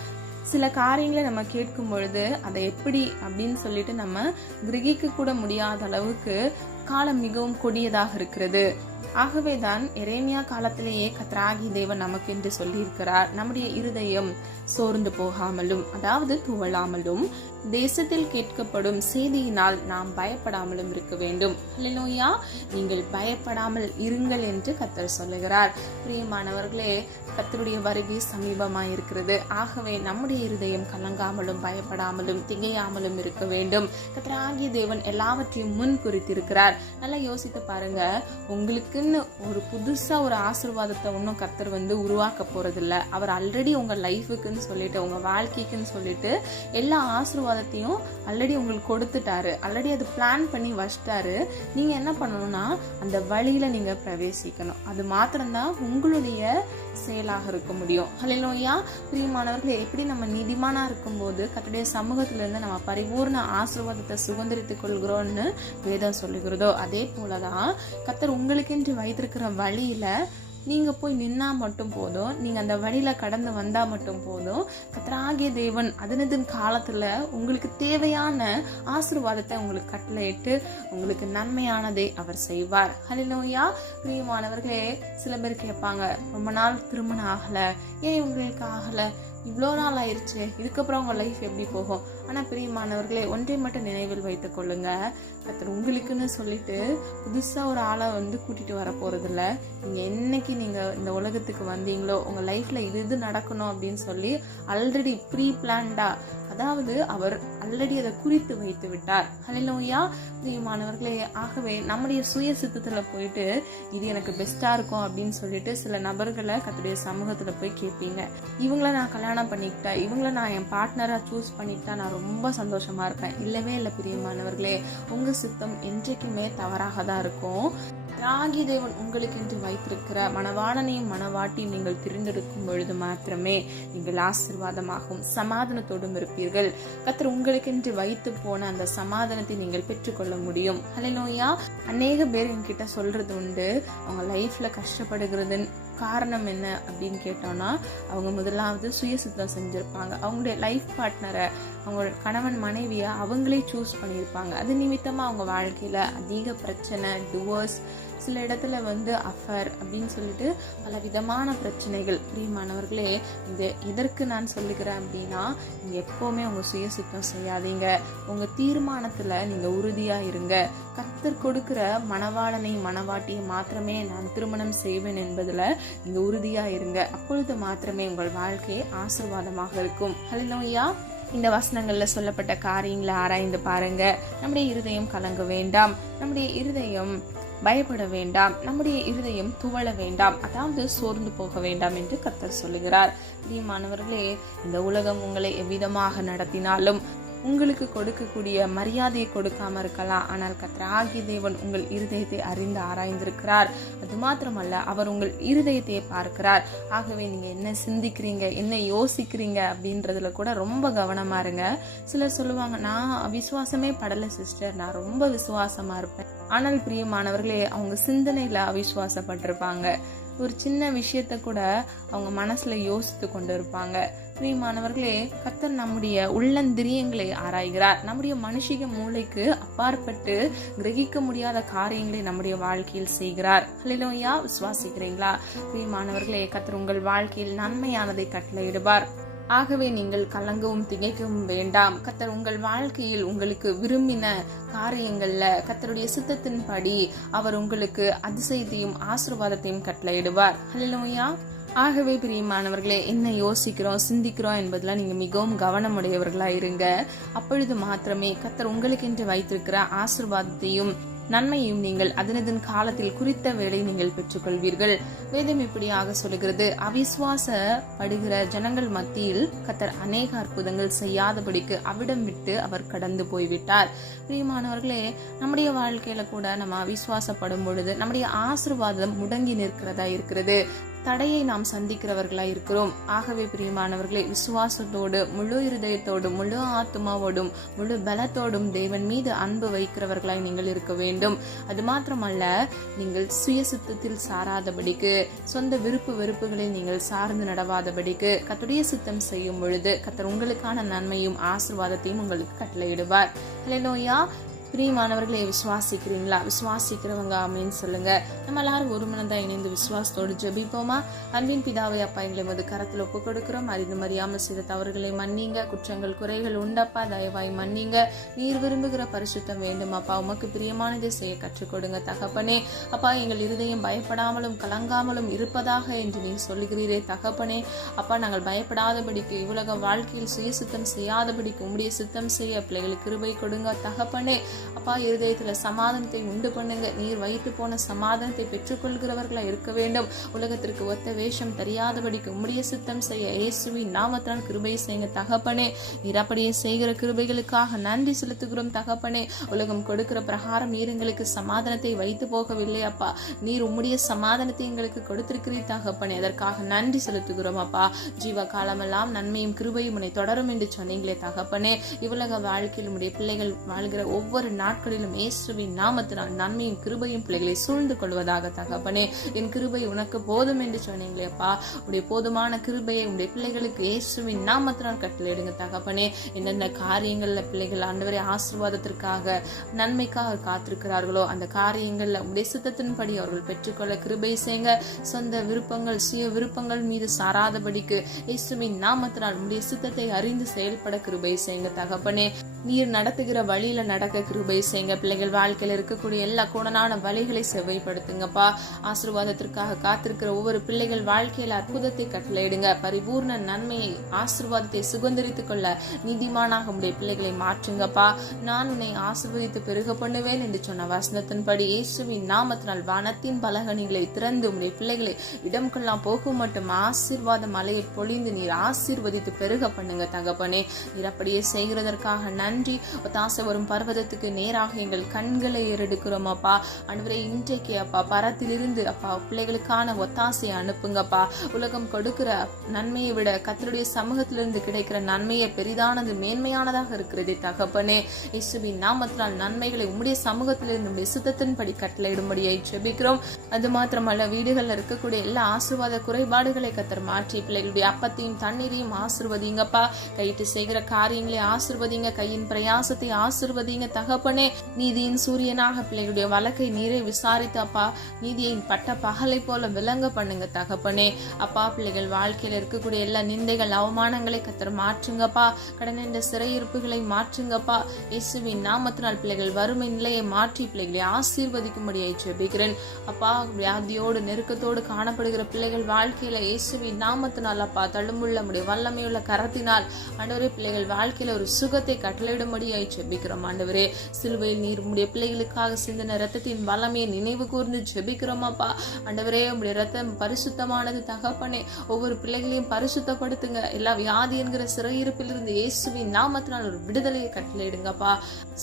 சில காரியங்களை நம்ம கேட்கும் பொழுது அதை எப்படி அப்படின்னு சொல்லிட்டு நம்ம கிரகிக்க கூட முடியாத அளவுக்கு காலம் மிகவும் கொடியதாக இருக்கிறது. ஆகவேதான் எரேமியா காலத்திலேயே கர்த்தராகிய தேவன் நமக்கு என்று சொல்லி இருக்கிறார், நம்முடைய இருதயம் சோர்ந்து போகாமலும், அதாவது துவளாமலும், தேசத்தில் கேட்கப்படும் செய்தியினால் நாம் பயப்படாமலும் இருக்க வேண்டும். ஹல்லேலூயா. நீங்கள் பயப்படாமல் இருங்கள் என்று கர்த்தர் சொல்லுகிறார். பிரியமானவர்களே, கர்த்தருடைய வருகை சமீபமாய் இருக்கிறது. ஆகவே நம்முடைய இருதயம் கலங்காமலும் பயப்படாமலும் திகையாமலும் இருக்க வேண்டும். கர்த்தராகிய தேவன் எல்லாவற்றையும் முன் குறித்திருக்கிறார். நல்லா யோசித்து பாருங்க, உங்களுக்குன்னு ஒரு புதுசா ஒரு ஆசீர்வாதத்தை ஒன்னும் கர்த்தர் உருவாக்க போறதில்ல. அவர் ஆல்ரெடி உங்க லைஃபுக்குன்னு சொல்லிட்டு, உங்க வாழ்க்கைக்குன்னு சொல்லிட்டு எல்லா ஆசீர்வாதத்தையும் ஆல்ரெடி உங்களுக்கு கொடுத்துட்டாரு. ஆல்ரெடி அது பிளான் பண்ணி வச்சிட்டாரு. நீங்க என்ன பண்ணணும்னா அந்த வழியில நீங்க பிரவேசிக்கணும். அது மாத்திரம்தான் உங்களுடைய செயலாக இருக்க முடியும். ஹல்லேலூயா. பிரியமானவர்களே, எப்படி நம்ம நீதிமானா இருக்கும்போது கர்த்தருடைய சமூகத்துல இருந்து நம்ம பரிபூர்ண ஆசீர்வாதத்தை சுதந்திரித்துக் கொள்கிறோம்னு வேதம் சொல்லுகிறதோ, அதே போலதான் கர்த்தர் உங்களுக்கென்று வைத்திருக்கிற வழியில நீங்க போய் நின்னா மட்டும் போதும், நீங்க அந்த வழியில கடந்து வந்தா மட்டும் போதும். கர்த்தராகிய தேவன் அதனதின் காலத்துல உங்களுக்கு தேவையான ஆசீர்வாதத்தை உங்களுக்கு கட்டளையிட்டு உங்களுக்கு நன்மையானதை அவர் செய்வார். ஹல்லேலூயா. பிரியமானவர்களே, சில பேர் கேட்பாங்க, ரொம்ப நாள் திருமணம் ஆகல, ஏன் உங்களுக்கு ஆகல, இவ்வளோ நாள் ஆயிடுச்சு, இதுக்கப்புறம் உங்க லைஃப் எப்படி போகும்? ஆனா பிரியமானவர்களே, ஒன்றை மட்டும் நினைவில் வைத்துக் கொள்ளுங்க, கர்த்தர் உங்களுக்குன்னு சொல்லிட்டு புதுசா ஒரு ஆளை கூட்டிட்டு வர போறது இல்ல. நீங்க என்னைக்கு நீங்க இந்த உலகத்துக்கு வந்தீங்களோ உங்க லைஃப்ல இது நடக்கணும் அப்படின்னு சொல்லி ஆல்ரெடி ப்ரீ பிளான்டா, அதாவது அவர் ஆல்ரெடி அதை குறித்து வைத்து விட்டார். ஹல்லேலூயா. பிரியமானவர்களே, ஆகவே நம்முடைய சுய சித்தத்துல போயிட்டு இது எனக்கு பெஸ்டா இருக்கும் அப்படின்னு சொல்லிட்டு சில நபர்களை கர்த்தருடைய சமூகத்துல போய் கேட்பீங்க. இவங்கள நான் கல்யாணம் பண்ணிக்கிட்டா, இவங்கள நான் என் பார்ட்னரா சூஸ் பண்ணிக்கிட்டா நான் ரொம்ப சந்தோஷமா இருப்பேன். இல்லவே இல்லை பிரியமானவர்களே, உங்க சித்தம் என்றைக்குமே தவறாக தான் இருக்கும். ராகி தேவன் உங்களுக்கு என்று வைத்திருக்கிற மணவாளனையும் மணவாட்டியும் நீங்கள் தெரிந்தெடுக்கும் பொழுது மாத்திரமே நீங்கள் ஆசீர்வாதமாகவும் சமாதானத்தோடும் இருப்பீர்கள். கர்த்தர் உங்களுக்கென்று வைத்து போன அந்த சமாதானத்தை நீங்கள் பெற்றுக்கொள்ள முடியும். ஹல்லேலூயா. அநேக பேர் என்கிட்ட சொல்றது உண்டு, அவங்க லைஃப்ல கஷ்டப்படுகிறது காரணம் என்ன அப்படின்னு கேட்டோம்னா, அவங்க முதலாவது சுயசித்தம் செஞ்சிருப்பாங்க. அவங்களுடைய லைஃப் பார்ட்னரை, அவங்க கணவன் மனைவியை அவங்களே சூஸ் பண்ணியிருப்பாங்க. அது நிமித்தமா அவங்க வாழ்க்கையில அதிக பிரச்சனை, டிவோர்ஸ், சில இடத்துல அஃபேர் அப்படின்னு சொல்லிட்டு பல விதமான பிரச்சனைகள். பிரியமானவர்களே, இது எதற்கு நான் சொல்லுகிறேன் அப்படின்னா, நீங்க எப்பவுமே உங்க சுயசித்தம் செய்யாதீங்க. உங்க தீர்மானத்துல நீங்க உறுதியா இருங்க. கர்த்தர் கொடுக்கிற மணவாளனை மணவாட்டியை மாத்திரமே நான் திருமணம் செய்வேன் என்பதுல நீங்க உறுதியா இருங்க. அப்பொழுது மாத்திரமே உங்கள் வாழ்க்கை ஆசீர்வாதமாக இருக்கும். ஹல்லேலூயா. இந்த வசனங்கள்ல சொல்லப்பட்ட காரியங்களை ஆராய்ந்து பாருங்க. நம்முடைய இருதயம் கலங்க வேண்டாம், நம்முடைய இருதயம் பயப்பட வேண்டாம், நம்முடைய இருதயம் துவள வேண்டாம், அதாவது சோர்ந்து போக வேண்டாம் என்று கர்த்தர் சொல்லுகிறார். பிரியமானவர்களே, இந்த உலகம் உங்களை எவ்விதமாக நடத்தினாலும் உங்களுக்கு கொடுக்கக்கூடிய மரியாதையை கொடுக்காம இருக்கலாம். ஆனால் கர்த்தராகிய தேவன் உங்கள் இருதயத்தை அறிந்து ஆராய்ந்திருக்கிறார். அது மாத்திரமல்ல, அவர் உங்கள் இருதயத்தை பார்க்கிறார். ஆகவே நீங்க என்ன சிந்திக்கிறீங்க, என்ன யோசிக்கிறீங்க அப்படின்றதுல கூட ரொம்ப கவனமா இருங்க. சிலர் சொல்லுவாங்க, நான் விசுவாசமே படல சிஸ்டர், நான் ரொம்ப விசுவாசமா இருப்பேன். ஆனால் பிரியமானவர்களே, அவங்க சிந்தனையில அவிசுவாசப்பட்டிருப்பாங்க. ஒரு சின்ன விஷயத்த கூட அவங்க மனசுல யோசித்து கொண்டு இருப்பாங்க. பிரியமானவர்களே, கர்த்தர் நம்முடைய உள்ளந்திரியங்களை ஆராய்கிறார். நம்முடைய மனுஷிக மூளைக்கு அப்பாற்பட்டு கிரகிக்க முடியாத காரியங்களை நம்முடைய வாழ்க்கையில் செய்கிறார். ஹல்லேலூயா. விசுவாசிக்கிறீங்களா? பிரியமானவர்களே, கர்த்தர் உங்கள் வாழ்க்கையில் நன்மையானதை கட்டளையிடுவார். ஆகவே நீங்கள் கலங்கவும் திகைக்கவும் வேண்டாம். கர்த்தர் உங்கள் வாழ்க்கையில் உங்களுக்கு விரும்பின காரியங்கள்ல கர்த்தருடைய சித்தத்தின்படி அவர் உங்களுக்கு அதிசயத்தையும் ஆசீர்வாதத்தையும் கட்டளையிடுவார். ஹல்லேலூயா. ஆகவே பிரியமானவர்களே, என்ன யோசிக்கிறோம், சிந்திக்கிறோம் என்பதெல்லாம் நீங்க மிகவும் கவனமுடையவர்களா இருங்க. அப்பொழுது மாத்திரமே கர்த்தர் உங்களுக்கு வைத்திருக்கிற ஆசீர்வாதத்தையும் நன்மையும் நீங்கள் அதனதன் காலத்தில் குறித்த வேளை நீங்கள் பெற்றுக்கொள்வீர்கள். வேதம் இப்படியாக சொல்லுகிறது, அவிசுவாசப்படுகிற ஜனங்கள் மத்தியில் கர்த்தர் அநேக அற்புதங்கள் செய்யாதபடிக்கு அவிடம் விட்டு அவர் கடந்து போய்விட்டார். பிரியமானவர்களே, நம்முடைய வாழ்க்கையில கூட நம்ம அவிசுவாசப்படும் பொழுது நம்முடைய ஆசீர்வாதம் முடங்கி நிற்கிறதா இருக்கிறது. தடையை நாம் சந்திக்கிறவர்களா இருக்கிறோம். ஆகவே பிரியமானவர்களே, விசுவாசத்தோடு, முழு இருதயத்தோடும், முழு ஆத்மாவோடும், முழு பலத்தோடும் தேவன் மீது அன்பு வைக்கிறவர்களாய் நீங்கள் இருக்க வேண்டும். அது மாத்திரமல்ல, நீங்கள் சுயசித்தத்தில் சாராதபடிக்கு, சொந்த விருப்பு வெறுப்புகளை நீங்கள் சார்ந்து நடவாதபடிக்கு கர்த்தருடைய சித்தம் செய்யும் பொழுது கர்த்தர் உங்களுக்கான நன்மையும் ஆசீர்வாதத்தையும் உங்களுக்கு கட்டளையிடுவார். ஹல்லேலூயா. பிரியமானவர்களே, விசுவாசிக்கிறீங்களா? விசுவாசிக்கிறவங்க ஆமென் சொல்லுங்க. நம்ம எல்லாரும் ஒரு மனதா இணைந்து விசுவாசத்தோடு ஜெபிப்போமா? அன்பின் பிதாவை அப்பா, எங்களை மது கரத்தில் ஒப்பு கொடுக்கிறோம். அறிந்து அறியாமல் செய்த தவறுகளை மன்னிங்க. குற்றங்கள் குறைகள் உண்டப்பா, தயவாய் மன்னிங்க. நீர் விரும்புகிற பரிசுத்தம் வேண்டும் அப்பா. உமக்கு பிரியமானதை செய்ய கற்றுக் கொடுங்க தகப்பனே. அப்பா, எங்கள் இருதயம் பயப்படாமலும் கலங்காமலும் இருப்பதாக என்று நீ சொல்லுகிறீரே தகப்பனே. அப்பா, நாங்கள் பயப்படாதபடிக்கு, இவ்வுலக வாழ்க்கையில் சுயசித்தம் செய்யாதபடிக்கு உம்முடைய சித்தம் செய்ய பிள்ளைகளுக்கு கிருபை கொடுங்க தகப்பனே. அப்பா, இருதயத்துல சமாதானத்தை உண்டு பண்ணுங்க. நீர் வைத்து போன சமாதானத்தை பெற்றுக்கொள்கிறவர்களா இருக்க வேண்டும். உலகத்திற்கு ஒத்த வேஷம் தெரியாதபடிக்கு உம்முடைய சித்தம் செய்ய இயேசுவின் நாமத்தினால் கிருபை செய்யுங்க தகப்பனே. நீர் அப்படியே செய்கிற கிருபைகளுக்காக நன்றி செலுத்துகிறோம் தகப்பனே. உலகம் கொடுக்கிற பிரகாரம் நீர் எங்களுக்கு சமாதானத்தை வைத்து போகவில்லை அப்பா. நீர் உம்முடைய சமாதானத்தை எங்களுக்கு கொடுத்திருக்கிறீர் தகப்பனே. அதற்காக நன்றி செலுத்துகிறோம் அப்பா. ஜீவ காலமெல்லாம் நன்மையும் கிருபையும் உன்னை தொடரும் என்று சொன்னீங்களே தகப்பனே. இவ்வுலக வாழ்க்கையில் உம்முடைய பிள்ளைகள் வாழ்கிற ஒவ்வொரு நாட்களிலும் இயேசுவின் நாமத்தினால் நன்மையும் கிருபையும் பிள்ளைகளை சூழ்ந்து கொள்வதாக தகப்பனே. என் கிருபை உனக்கு போதும் என்று சொன்னீங்களேப்பா. உடைய போதுமான கிருபையை உடைய பிள்ளைகளுக்கு இயேசுவின் நாமத்தினால் கட்டளையிடுங்க தகப்பனே. எந்தெந்த காரியங்கள்ல பிள்ளைகள் ஆண்டவரே ஆசீர்வாதத்திற்காக நன்மைக்காக காத்திருக்கிறார்களோ அந்த காரியங்கள்ல உடைய சித்தத்தின்படி அவர்கள் பெற்றுக்கொள்ள கிருபை செய்யுங்க. சொந்த விருப்பங்கள், சுய விருப்பங்கள் மீது சாராதபடிக்கு இயேசுவின் நாமத்தினால் உடைய சித்தத்தை அறிந்து செயல்பட கிருபை செய்யுங்க தகப்பனே. நீர் நடத்துகிற வழியில நடக்க கிருபை செய்யுங்க. பிள்ளைகள் வாழ்க்கையில இருக்கக்கூடிய எல்லா கோணலான வழிகளை செவ்வைப்படுத்துங்கப்பா. ஆசீர்வாதத்திற்காக காத்திருக்கிற ஒவ்வொரு பிள்ளைகள் வாழ்க்கையில அற்புதத்தை கட்டளையிடுங்க. பரிபூர்ண நன்மையை, ஆசீர்வாதத்தை சுதந்திரித்துக் கொள்ள நீதிமானாக உடைய பிள்ளைகளை மாற்றுங்கப்பா. நான் உன்னை ஆசீர்வதித்து பெருக பண்ணுவேன் என்று சொன்ன வசனத்தின்படி இயேசுவின் நாமத்தினால் வானத்தின் பலகணிகளை திறந்து உடைய பிள்ளைகளை இடம் கொள்ளலாம் போகும் மட்டும் ஆசீர்வாத மலையை பொழிந்து நீர் ஆசீர்வதித்து பெருக பண்ணுங்க தகப்பனே. நீர் அப்படியே செய்கிறதற்காக நன்றி. ஒத்தாசை வரும் பர்வதத்துக்கு நேராக எங்கள் கண்களை ஏறெடுக்கிறோம் அப்பா. ஆண்டவரே, இன்றைக்கு அப்பா பரத்திலிருந்து அப்பா பிள்ளைகளுக்கான ஒத்தாசையை அனுப்புங்கப்பா. உலகம் கொடுக்கிற நன்மையை விட கர்த்தருடைய சமூகத்திலிருந்து கிடைக்கிற நன்மையை பெரிதானது, மேன்மையானதாக இருக்கிறது தகப்பனே. இயேசுவின் நாமத்தினால் நன்மைகளை உம்முடைய சமூகத்திலிருந்து உம்முடைய சுத்தத்தின்படி கட்டளையிடும்படியாய் ஜெபிக்கிறோம். அது மாத்திரமல்ல, வீடுகளில் இருக்கக்கூடிய எல்லா ஆசீர்வாத குறைபாடுகளை கர்த்தர் மாற்றி பிள்ளைகளுடைய அப்பத்தையும் தண்ணீரையும் ஆசீர்வதிங்கப்பா. கையிட்டு செய்கிற காரியங்களை ஆசீர்வதிங்க, கையின் பிரயாசத்தை ஆசீர்வதிங்க தகப்பனே. நீதியின் சூரியனாக பிள்ளைகளுடைய வழக்கை நீரை விசாரித்து அப்பா நீதியை பட்ட பகலை போல விளங்க பண்ணுங்க தகப்பனே. அப்பா, பிள்ளைகள் வாழ்க்கையில இருக்கக்கூடிய எல்லா நிந்தைகள் அவமானங்களை கர்த்தர் மாற்றுங்கப்பா. கடன் என்ற சிறையிருப்புகளை மாற்றுங்கப்பா. இயேசுவின் நாமத்தினால் பிள்ளைகள் வறுமை நிலையை மாற்றி பிள்ளைகளை ஆசீர்வதிக்கும்படியாய் ஜெபிக்கிறேன் அப்பா. வியாதியோடு நெருக்கத்தோடு காணப்படுகிற பிள்ளைகள் வாழ்க்கையில இயேசுவின் நாமத்தினால் அப்பா தள்ளுமுள்ள முடிய வல்லமையுள்ள கரத்தினால் ஆண்டவரே பிள்ளைகள் வாழ்க்கையில ஒரு சுகத்தை கட்டளையிடும்படியாய் ஜெபிக்கிறோம் ஆண்டவரே. சிலுவையில் நீர் உடைய பிள்ளைகளுக்காக சிந்தின ரத்தத்தின் வல்லமையை நினைவு கூர்ந்து ஜெபிக்கிறோம் அப்பா. ஆண்டவரே, உடைய ரத்தம் பரிசுத்தமானது தகப்பனே. ஒவ்வொரு பிள்ளைகளையும் பரிசுத்தப்படுத்துங்க. எல்லா வியாதி என்கிற சிறையிருப்பில் இருந்து இயேசுவின் நாமத்தினால் ஒரு விடுதலையை கட்டளையிடுங்கப்பா.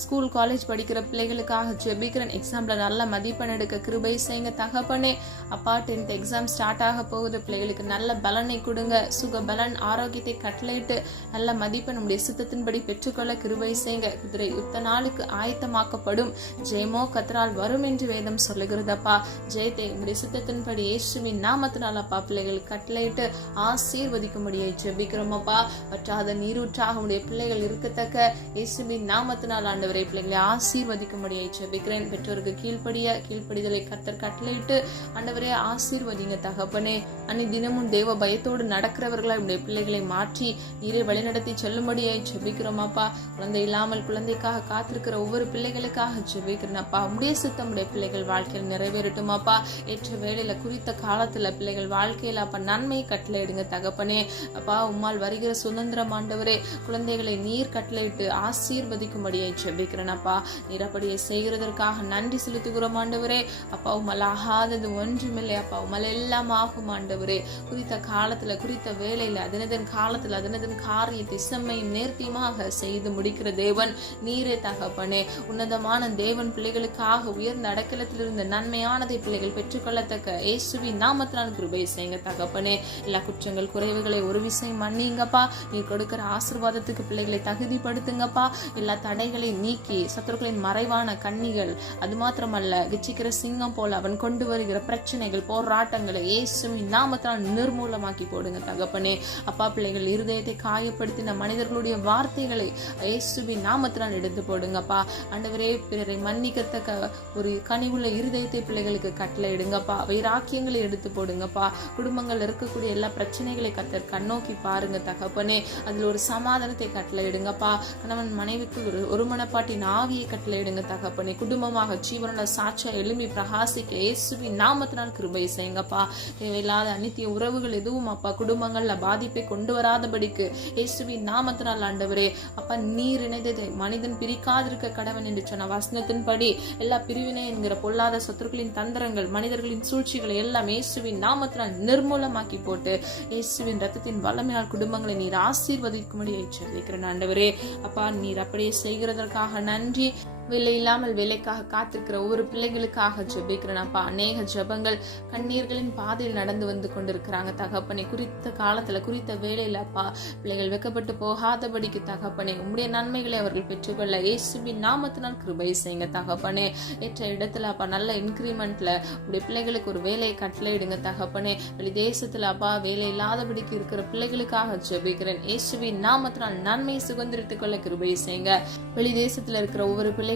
ஸ்கூல் காலேஜ் படிக்கிற பிள்ளைகளுக்காக ஜெபிக்கிறேன். எக்ஸாம்ல நல்ல மதிப்பெண் எடுக்க கிருபை செய்யுங்க தகப்பனே. அப்பா, 10th எக்ஸாம் ஸ்டார்ட் ஆக போகுது. பிள்ளைகளுக்கு நல்ல பலனை கொடுங்க. சுக பலன் ஆரோக்கியத்தை கட்டளையிட்டு நல்ல மதிப்பெண் உடைய சித்தத்தின்படி பெற்றுக்கொள்ள கிருபை செய்யுங்க. குதிரை யுத்த நாளுக்கு ஆயத்தமாக்கப்படும், ஜெயமோ கர்த்தரால் வரும் என்று வேதம் சொல்லுகிறதப்பா. ஜெயத்தை உடைய சித்தத்தின்படி இயேசுவின் நாமத்தினால் அப்பா பிள்ளைகள் கட்டளையிட்டு ஆசீர்வதிக்கும்படியாய் ஜெபிக்கிறோம் அப்பா. பற்றாத நீரூற்றாக உடைய பிள்ளைகள் இருக்கத்தக்க இயேசுவின் நாமத்தினால் ஆண்டவரை பிள்ளைகளை ஆசீர்வதிக்கும்படியாய் ஜெபிக்கிறேன். பெற்றோருக்கு கீழ்ப்படிதலை கர்த்தர் கட்டளையிட்டு ஆண்டவரே ஆசீர்வதிங்க தகப்பனே. அன்னி தினமும் தேவ பயத்தோடு நடக்கிறவர்களாய் உடைய பிள்ளைகளை மாற்றி நீரை வழிநடத்தி செல்லும்படியாய் ஜெபிக்கிறோம் அப்பா. குழந்தை இல்லாமல் குழந்தைக்காக காத்திருக்கிற ஒவ்வொரு பிள்ளைகளுக்காக ஜெபிக்கிறேன் அப்பா. உடைய சித்தம் உடைய பிள்ளைகள் வாழ்க்கையில் நிறைவேறட்டும் அப்பா. ஏற்ற வேளையில குறித்த காலத்துல பிள்ளைகள் வாழ்க்கையில அப்பா நன்மை கட்டளையிடுங்க தகப்பனே. அப்பா, உம்மால் வருகிற சுதந்திரம் ஆண்டவரே குழந்தைகளை நீர் கட்டளையிட்டு ஆசீர்வதிக்கும்படியாய் ஜெபிக்கிறேன் அப்பா. நீர் அப்படியே செய்கிறதற்காக நன்றி செலுத்துகிறோம் ஆண்டவரே. அப்பா, உம்மால் ஆகாதது ஒன்றுமில்லை அப்பா. உம்மால் எல்லாம் ஆகும் ஆண்டவரே. குறித்த காலத்துல குறித்த வேளையில அதனதன் காலத்துல அதனதன் காரியத்தை செம்மையும் நேர்த்தியுமாக செய்து முடிக்கிற தேவன் நீரே தகப்பனே. உன்னதமான தேவன் பிள்ளைகளுக்காக உயர்ந்த அடக்கலத்திலிருந்து நன்மையானதை பிள்ளைகள் பெற்றுக்கொள்ளத்தக்க இயேசுவின் நாமத்தினால் கிருபை செய்யுங்க தகப்பனே. எல்லா குற்றங்கள் குறைவுகளை ஒரு விஷயம் மன்னிங்கப்பா. நீ கொடுக்கிற ஆசீர்வாதத்துக்கு பிள்ளைகளை தகுதிப்படுத்துங்கப்பா. எல்லா தடைகளை நீக்கி சத்துருக்களின் மறைவான கண்ணிகள் அது மாத்திரமல்ல கிச்சிக்கிற சிங்கம் போல அவன் கொண்டு வருகிற பிரச்சனைகள் போராட்டங்களை இயேசுவின் நாமத்தினால் நிர்மூலமாக்கி போடுங்க தகப்பனே. அப்பா, பிள்ளைகள் இருதயத்தை காயப்படுத்தின மனிதர்களுடைய வார்த்தைகளை இயேசுவின் நாமத்தினால் எடுத்து போடுங்கப்பா. ஆண்டவரே, பிறரை மன்னிக்கத்தக்க ஒரு கனிவுள்ள இருதயத்தை பிள்ளைகளுக்கு கட்டளையிடுங்கப்பா. வைராக்கியங்களை எடுத்து போடுங்கப்பா. குடும்பங்கள் இருக்கக்கூடிய எல்லா பிரச்சனைகளை கர்த்தர் கண்ணோக்கி பாருங்க தகப்பனே. அதுல ஒரு சமாதானத்தை கட்டளையிடுங்கப்பா. கணவன் மனைவிக்கு ஒரு மனப்பாட்டின் ஆவியை கட்டளையிடுங்க தகப்பனே. குடும்பமாக ஜீவன சாட்சியா எழும்பி பிரகாசிக்க இயேசுவின் நாமத்தினால் கிருபை செய்யுங்கப்பா. தேவையில்லாத அநித்திய உறவுகள் எதுவும் அப்பா குடும்பங்கள்ல பாதிப்பை கொண்டு வராதபடிக்கு இயேசுவின் நாமத்தினால் ஆண்டவரே அப்பா நீர் இணைந்ததை மனிதன் பிரிக்காதிருக்க கடவன் என்று சொன்ன வசனத்தின்படி எல்லா பிரிவினை என்கிற பொல்லாத சத்துருக்களின் தந்திரங்கள் மனிதர்களின் சூழ்ச்சிகளை எல்லாம் இயேசுவின் நாமத்தினால் நிர்மூலமாக்கி போட்டு இயேசுவின் ரத்தத்தின் வல்லமையால் குடும்பங்களை நீர் ஆசீர்வதிக்கும்படி ஜெபிக்கிறேன் ஆண்டவரே. அப்பா, நீர் அப்படியே செய்கிறதற்காக நன்றி. வேலை இல்லாமல் வேலைக்காக காத்திருக்கிற ஒவ்வொரு பிள்ளைகளுக்காக ஜெபிக்கிறேன் அப்பா. அநேக ஜெபங்கள் கண்ணீர்களின் பாதையில் நடந்து வந்து கொண்டிருக்கிறாங்க தகப்பனே. குறித்த காலத்துல குறித்த வேலையில அப்பா பிள்ளைகள் வெக்கப்பட்டு போகாதபடிக்கு தகப்பனே உம்முடைய நன்மைகளை அவர்கள் பெற்றுக்கொள்ள இயேசுவின் நாமத்தினால் கிருபை செய்யுங்க தகப்பனே. ஏற்ற இடத்துல அப்பா நல்ல இன்கிரிமெண்ட்ல உடைய பிள்ளைகளுக்கு ஒரு வேலையை கட்டளையிடுங்க தகப்பனே. வெளி தேசத்துல அப்பா வேலை இல்லாதபடிக்கு இருக்கிற பிள்ளைகளுக்காக ஜெபிக்கிறேன். இயேசுவின் நாமத்தினால் நன்மை சுதந்திரித்துக் கொள்ள கிருபை செய்யுங்க. வெளி தேசத்துல இருக்கிற ஒவ்வொரு பிள்ளைகளுக்காக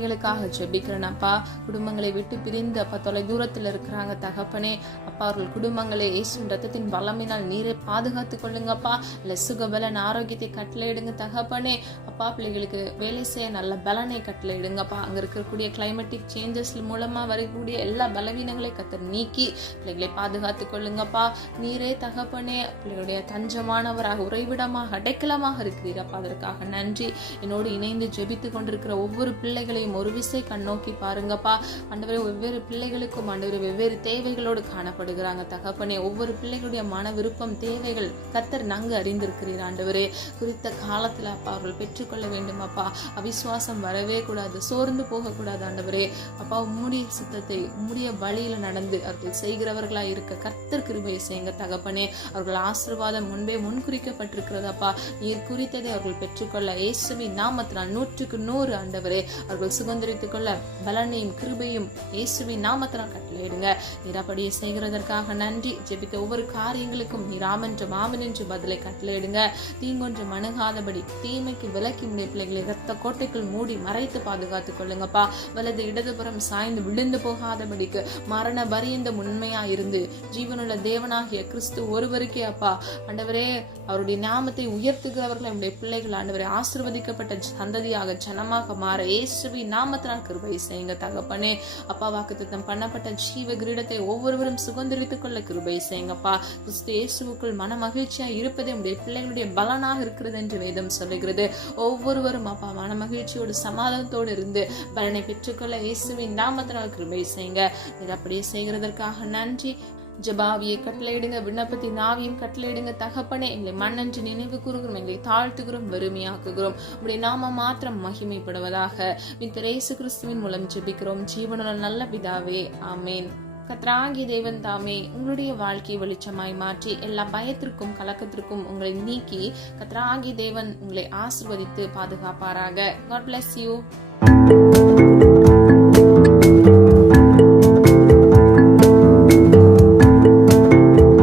ஜெபிக்கிறேன் அப்பா. குடும்பங்களை விட்டு பிரிந்து அப்பா தொலை தூரத்துல இருக்கிறாங்க தகப்பனே. அப்பா அவர்கள் குடும்பங்களை இயேசுவின் ரத்தத்தின் வல்லமையினால் நீரை பாதுகாத்துக் கொள்ளுங்கப்பா. இல்ல சுகபலன் ஆரோக்கியத்தை கட்டளையிடுங்க தகப்பனே. அப்பா பிள்ளைகளுக்கு வேலை செய்ய நல்ல பலனை கட்டளையிடுங்கப்பா. அங்க இருக்கக்கூடிய கிளைமேட்டிக் சேஞ்சஸ் மூலமா வரக்கூடிய எல்லா பலவீனங்களை கர்த்தர் நீக்கி பிள்ளைகளை பாதுகாத்துக் கொள்ளுங்கப்பா. நீரே தகப்பனே பிள்ளைகளுடைய தஞ்சமானவராக உறைவிடமாக அடைக்கலமாக இருக்கிறீரப்பா. அதற்காக நன்றி. என்னோடு இணைந்து ஜெபித்துக் கொண்டிருக்கிற ஒவ்வொரு பிள்ளைகளையும் ஒவ்வொருவரையும் ஒரு விசை கண்ணோக்கி பாருங்கப்பா. ஆண்டவரே, வெவ்வேறு பிள்ளைகளுக்கும் ஆண்டவரே வெவ்வேறு தேவைகளோடு காணப்படுகிறாங்க தகப்பனே. ஒவ்வொரு பிள்ளைகளுடைய மன விருப்பம், தேவைகள் கர்த்தர் நன்கு அறிந்திருக்கிறீர் ஆண்டவரே. குறித்த காலத்துல அப்பா அவர்கள் பெற்றுக்கொள்ள வேண்டும் அப்பா. அவிசுவாசம் வரவே கூடாது, சோர்ந்து போக கூடாது ஆண்டவரே. அப்பா, உம்முடைய சித்தத்தை உம்முடைய வழியில நடந்து அவர்கள் செய்கிறவர்களா இருக்க கர்த்தர் கிருபையை செய்யுங்க தகப்பனே. அவர்கள் ஆசீர்வாதம் முன்பே முன்குறிக்கப்பட்டிருக்கிறதப்பா. நீர் குறித்ததை அவர்கள் பெற்றுக்கொள்ள இயேசுவின் நாமத்தினால் 100% ஆண்டவரே அவர்கள் சுதந்திரித்துக் கொள்ள பலனையும் கிருபையும் இயேசுவின் நாமத்தினால் கட்டளையிடுங்க. நீர் அப்படியே செய்கிறதற்காக நன்றி. ஜெபித்த ஒவ்வொரு காரியங்களுக்கும் நீர் ஆமென்றும் ஆமென் என்று பதிலை கட்டளையிடுங்க. தீங்கொன்றும் அணுகாதபடி தீமைக்கு விலக்கி உடைய பிள்ளைகளை இரத்த கோட்டைக்குள் மூடி மறைத்து பாதுகாத்துக் கொள்ளுங்கப்பா. வலது இடதுபுறம் சாய்ந்து விழுந்து போகாதபடிக்கு மரண பரியந்த உண்மையா இருந்து ஜீவனுள்ள தேவனாகிய கிறிஸ்து ஒருவருக்கே அப்பா ஆண்டவரே அவருடைய நாமத்தை உயர்த்துகிறவர்கள் நம்முடைய பிள்ளைகள் ஆண்டவரே ஆசீர்வதிக்கப்பட்ட சந்ததியாக ஜனமாக மாற இயேசுவின் நாமத்தினால் கிருபை செய்யுங்க தகப்பனே. அப்பா, வாக்குத்தத்தம் பண்ணப்பட்ட ஜீவ கிரீடத்தை ஒவ்வொருவரும் சுதந்திரித்துக் கொள்ள கிருபை செய்யுங்கப்பா. கிறிஸ்து இயேசுவுக்குள் மன மகிழ்ச்சியா இருப்பதே உடைய பிள்ளைகளுடைய பலனாக இருக்கிறது என்று வேதம் சொல்லுகிறது. ஒவ்வொருவரும் அப்பா மன மகிழ்ச்சியோடு சமாதானத்தோடு இருந்து பலனை பெற்றுக்கொள்ள இயேசுவின் நாமத்தினால் கிருபை செய்யுங்க. நீர் அப்படியே செய்கிறதற்காக நன்றி. ஜபாவியை கட்டளையிடுங்க, விண்ணப்பத்தின் ஆவியும் கட்டளையிடுங்க தகப்பனே. எங்களை மண்ணன்று நினைவு கூறுகிறோம், எங்களை தாழ்த்துகிறோம், வெறுமையாக்குகிறோம். உடைய நாம மாத்திரம் மகிமைப்படுவதாக இயேசு கிறிஸ்துவின் மூலம் ஜெபிக்கிறோம் ஜீவனுள்ள நல்ல பிதாவே, ஆமேன். கர்த்தராகிய தேவன் தாமே உங்களுடைய வாழ்க்கையை வெளிச்சமாய் மாற்றி எல்லா பயத்திற்கும் கலக்கத்திற்கும் உங்களை நீக்கி கர்த்தராகிய தேவன் உங்களை ஆசீர்வதித்து பாதுகாப்பாராக. God bless you.